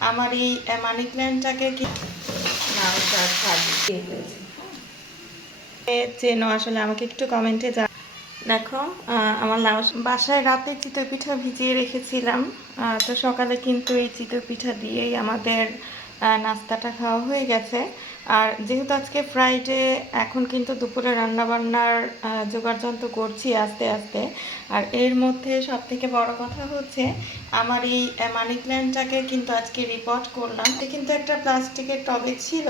আমার এই মানি প্ল্যান্টটাকে কি চেনো আসলে আমাকে একটু কমেন্টে যা দেখো আমার লাউ বাসায় রাতে চিতই পিঠা ভিজিয়ে রেখেছিলাম। তো সকালে কিন্তু এই চিতই পিঠা দিয়েই আমাদের নাস্তাটা খাওয়া হয়ে গেছে। আর যেহেতু আজকে ফ্রাইডে এখন কিন্তু দুপুরে রান্নাবান্নার জোগাড় যন্ত্র করছি আস্তে আস্তে। আর এর মধ্যে সব থেকে বড় কথা হচ্ছে, আমার এই মানি প্ল্যান্টটাকে কিন্তু আজকে রিপোর্ট করলাম। এটা কিন্তু একটা প্লাস্টিকের টবে ছিল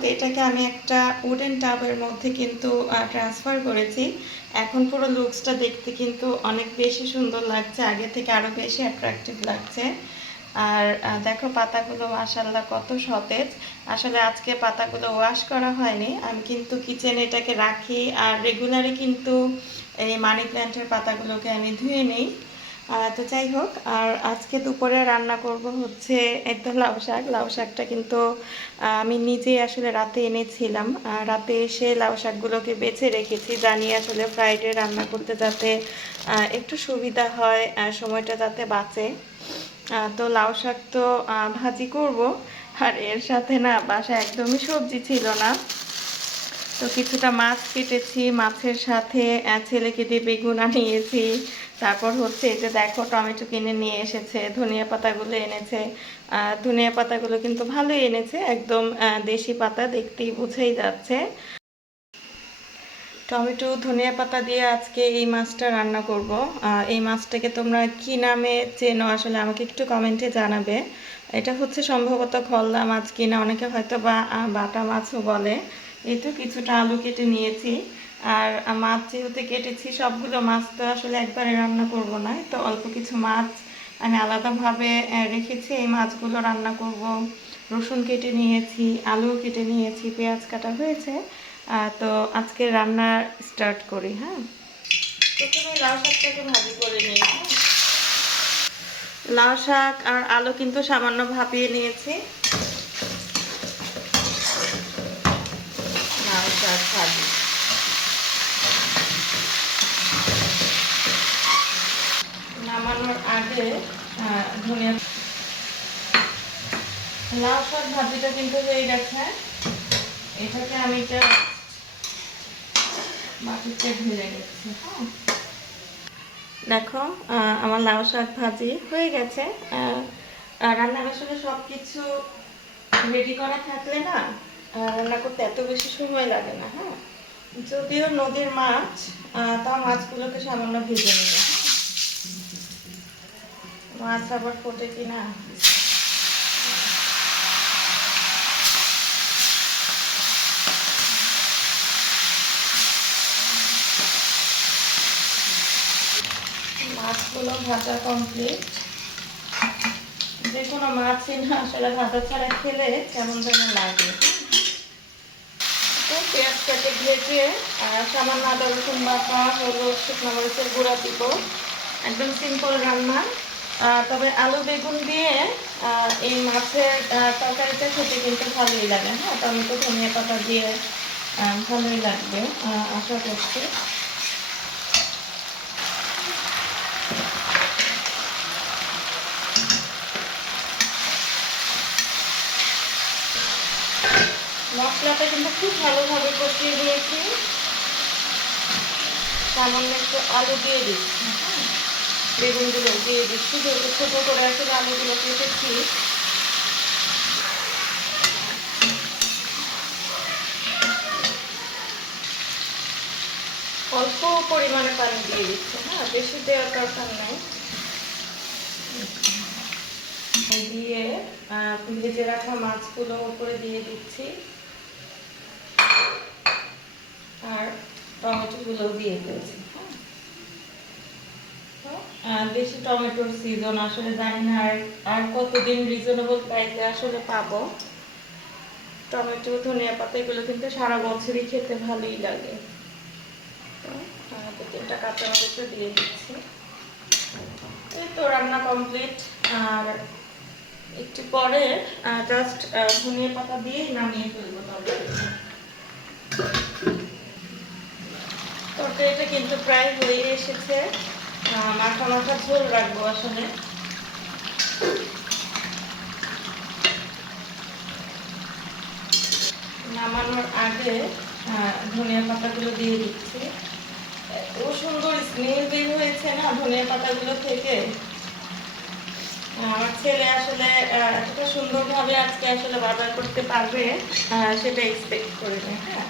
তো এটাকে আমি একটা উডেন টাবের মধ্যে কিন্তু ট্রান্সফার করেছি। এখন পুরো লুকসটা দেখতে কিন্তু অনেক বেশি সুন্দর লাগছে, আগে থেকে আরও বেশি অ্যাট্রাকটিভ লাগছে। আর দেখো পাতাগুলো মাশাল্লাহ কত সতেজ। আসলে আজকে পাতাগুলো ওয়াশ করা হয়নি। আমি কিন্তু কিচেনে এটাকে রাখি আর রেগুলারই কিন্তু এই মানি প্ল্যান্টের পাতাগুলোকে আমি ধুয়ে নিই। তো যাই হোক, আর আজকে দুপুরে রান্না করব হচ্ছে একদম লাউ শাক। লাউ শাকটা কিন্তু আমি নিজেই আসলে রাতে এনেছিলাম। রাতে এসে লাউ শাকগুলোকে বেছে রেখেছি। জানি আসলে ফ্রাইডে রান্না করতে যাতে একটু সুবিধা হয় সময়টা যাতে বাঁচে। তো লাউ শাক তো ভাজি করব। আর এর সাথে না বাসায় একদমই সবজি ছিল না। তো কিছুটা মাছ কেটেছি, মাছের সাথে ছেলেকে দিয়ে বেগুন আনিয়েছি। তারপর হচ্ছে এই যে দেখো, টমেটো কিনে নিয়ে এসেছে, ধনিয়া পাতাগুলো এনেছে। ধনিয়া পাতাগুলো কিন্তু ভালোই এনেছে, একদম দেশি পাতা, দেখতেই বুঝেই যাচ্ছে। টমেটো, ধনিয়া পাতা দিয়ে আজকে এই মাছটা রান্না করব। এই মাছটাকে তোমরা কি নামে চেনো আসলে আমাকে একটু কমেন্টে জানাবে। এটা হচ্ছে সম্ভবত খলদা মাছ কিনা, অনেকে হয়তো বা বাটা মাছও বলে। এই তো কিছুটা আলু কেটে নিয়েছি। আর মাছ যেহেতু কেটেছি, সবগুলো মাছ তো আসলে একবারে রান্না করব না। তো অল্প কিছু মাছ আমি আলাদাভাবে রেখেছি। এই মাছগুলো রান্না করব। রসুন কেটে নিয়েছি আলু কেটে নিয়েছি, পেঁয়াজ কাটা হয়েছে। তো আজকে রান্না স্টার্ট করি হ্যাঁ? প্রথমে লাউ শাকটাকে ভাজি করে নিই হ্যাঁ? লাউ শাক আর আলু কিন্তু সামান্য ভাপিয়ে নিয়েছি। লাউ শাক ভাজি। নামানোর আগে ধনিয়া লাউ শাক ভাজিটা কিন্তু হয়ে গেছে। এটাকে আমি যা হ্যাঁ দেখো আমার লাউ শাক ভাজি হয়ে গেছে। রান্নার আসলে সব কিছু রেডি করা থাকলে না রান্না করতে এত বেশি সময় লাগে না হ্যাঁ? যদিও নদীর মাছ তাও মাছগুলোকে সামান্য ভেজে নেবে হ্যাঁ? মাছ আবার ফোটে কিনা? মাছগুলো ভাজা কমপ্লিট যে কোনো মাছই না আসলে ভাজা ছাড়া খেলে কেমন যেন লাগে। পেঁয়াজটাকে ভেজে আর সামান্য আদা রসুন বাটা শুকনো মরিচের গুঁড়া দিব। একদম সিম্পল রান্না। তবে আলু, বেগুন দিয়ে এই মাছের তরকারিটা খেতে কিন্তু ভালোই লাগে হ্যাঁ? টমেটো, ধনিয়া পাতা দিয়ে ভালোই লাগবে আশা করছি। মশলাটা কিন্তু খুব ভালোভাবে কষিয়ে দিয়েছি সামান্য একটু আলু দিয়ে দিচ্ছি হ্যাঁ? বেগুনগুলো দিয়ে দিচ্ছি, যেহেতু ছোটো করে আসলে আলুগুলো কেটেছি। অল্প পরিমাণে পানি দিয়ে দিচ্ছি হ্যাঁ? বেশি দেওয়ার দরকার নাই। দিয়ে ভেজে রাখা মাছগুলো উপরে দিয়ে দিচ্ছি আর টমেটোগুলো দিয়ে দিয়েছি হ্যাঁ। দেশি টমেটোর সিজন আসলে জানি না আর আর কতদিন রিজনেবল প্রাইসে আসলে পাবো। টমেটো, ধনিয়া পাতা এগুলো কিন্তু সারা বছরই খেতে ভালোই লাগে। তো তিনটা কাঁচা মরিচও দিয়ে দিচ্ছি। এই তো রান্না কমপ্লিট আর একটু পরে জাস্ট ধনিয়া পাতা দিয়ে নামিয়ে ফেলব তো এটা কিন্তু প্রায় হয়ে এসেছে। মাথা মাথা ঝোল রাখব আসলে। নামানোর আগে ধনিয়া পাতাগুলো দিয়ে দিচ্ছি। এত সুন্দর স্মেল বের হয়েছে না ধনিয়া পাতাগুলো থেকে। আমার ছেলে আসলে এতটা সুন্দরভাবে আজকে আসলে বাজার করতে পারবে সেটা এক্সপেক্ট করিনি হ্যাঁ।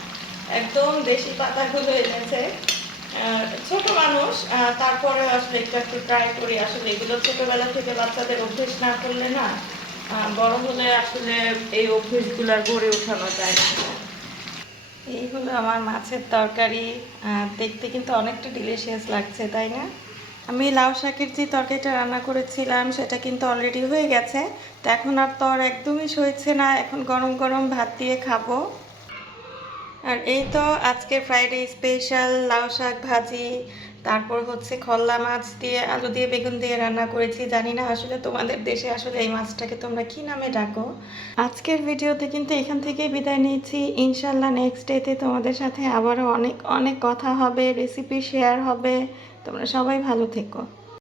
একদম দেশি পাতাগুলো এনেছে। ছোট মানুষ তারপরে আসলে একটু একটু ট্রাই করি। আসলে এগুলো ছোটবেলা থেকে বাচ্চাদের অভ্যেস না করলে না বড় হলে আসলে এই অভ্যেসগুলো গড়ে ওঠানো যায় না। এই হলো আমার মাছের তরকারি। দেখতে কিন্তু অনেকটা ডিলিশিয়াস লাগছে, তাই না? আমি লাউ শাকের যে তরকারিটা রান্না করেছিলাম, সেটা কিন্তু অলরেডি হয়ে গেছে। তো এখন আর তর একদমই সইছে না। এখন গরম গরম ভাত দিয়ে খাব। আর এই তো আজকে ফ্রাইডে স্পেশাল লাউ শাক ভাজি, তারপর হচ্ছে খল্লা মাছ দিয়ে, আলু দিয়ে, বেগুন দিয়ে রান্না করেছি। জানি না আসলে তোমাদের দেশে আসলে এই মাছটাকে তোমরা কি নামে ডাকো। আজকের ভিডিওতে কিন্তু এখান থেকে বিদায় নিয়েছি ইনশাল্লাহ নেক্সট ডেতে তোমাদের সাথে আবারও অনেক অনেক কথা হবে রেসিপি শেয়ার হবে। তোমরা সবাই ভালো থেকো।